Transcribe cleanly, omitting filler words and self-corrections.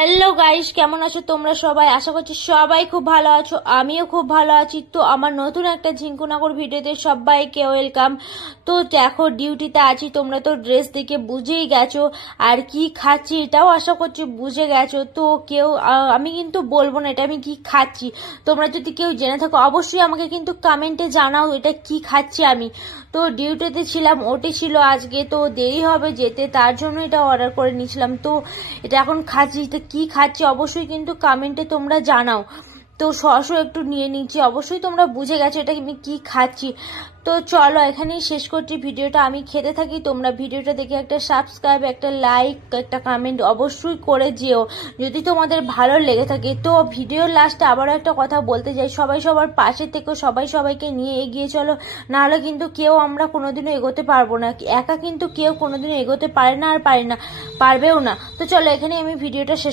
Hello guys, কেমন আছো তোমরা সবাই? আশা করছি সবাই খুব ভালো আছো, আমিও খুব ভালো আছি। তো আমার নতুন একটা ঝিঙ্কুনগর ভিডিওতে সবাইকে ওয়েলকাম। তো দেখো, ডিউটিতে আছি, তোমরা তো ড্রেস দেখে বুঝেই গেছো, আর কি খাচ্ছি এটাও আশা করছি বুঝে গেছো। তো কেউ আমি কিন্তু বলবো না এটা আমি কি খাচ্ছি। তোমরা যদি কেউ জেনে থাকো অবশ্যই আমাকে কিন্তু কমেন্টে জানাও এটা কি খাচ্ছি আমি। তো ডিউটিতে ছিলাম, ওটি ছিল আজকে, তো দেরি হবে যেতে, তার জন্য এটা অর্ডার করে নিয়েছিলাম। তো এটা এখন খাচ্ছি, কি খাচ্ছি অবশ্যই কিন্তু কমেন্টে তোমরা জানাও। তো সসও একটু নিয়ে নিচ্ছি, অবশ্যই তোমরা বুঝে গেছো এটা আমি কি খাচ্ছি। তো চলো এখানেই শেষ করছি ভিডিওটা। আমি খেতে থাকি, তোমরা ভিডিওটা দেখে একটা সাবস্ক্রাইব, একটা লাইক, একটা কমেন্ট অবশ্যই করে যেও যদি তোমাদের ভালো লেগে থাকে। তো ভিডিওর লাস্টে আবারও একটা কথা বলতে চাই, সবাই সবার পাশে থেকে সবাই সবাইকে নিয়ে এগিয়ে চলো, নাহলে কিন্তু কেউ আমরা কোনোদিনও এগোতে পারবো না। একা কিন্তু কেউ কোনোদিনও এগোতে পারে না, আর পারবেও না। তো চলো এখানে আমি ভিডিওটা শেষ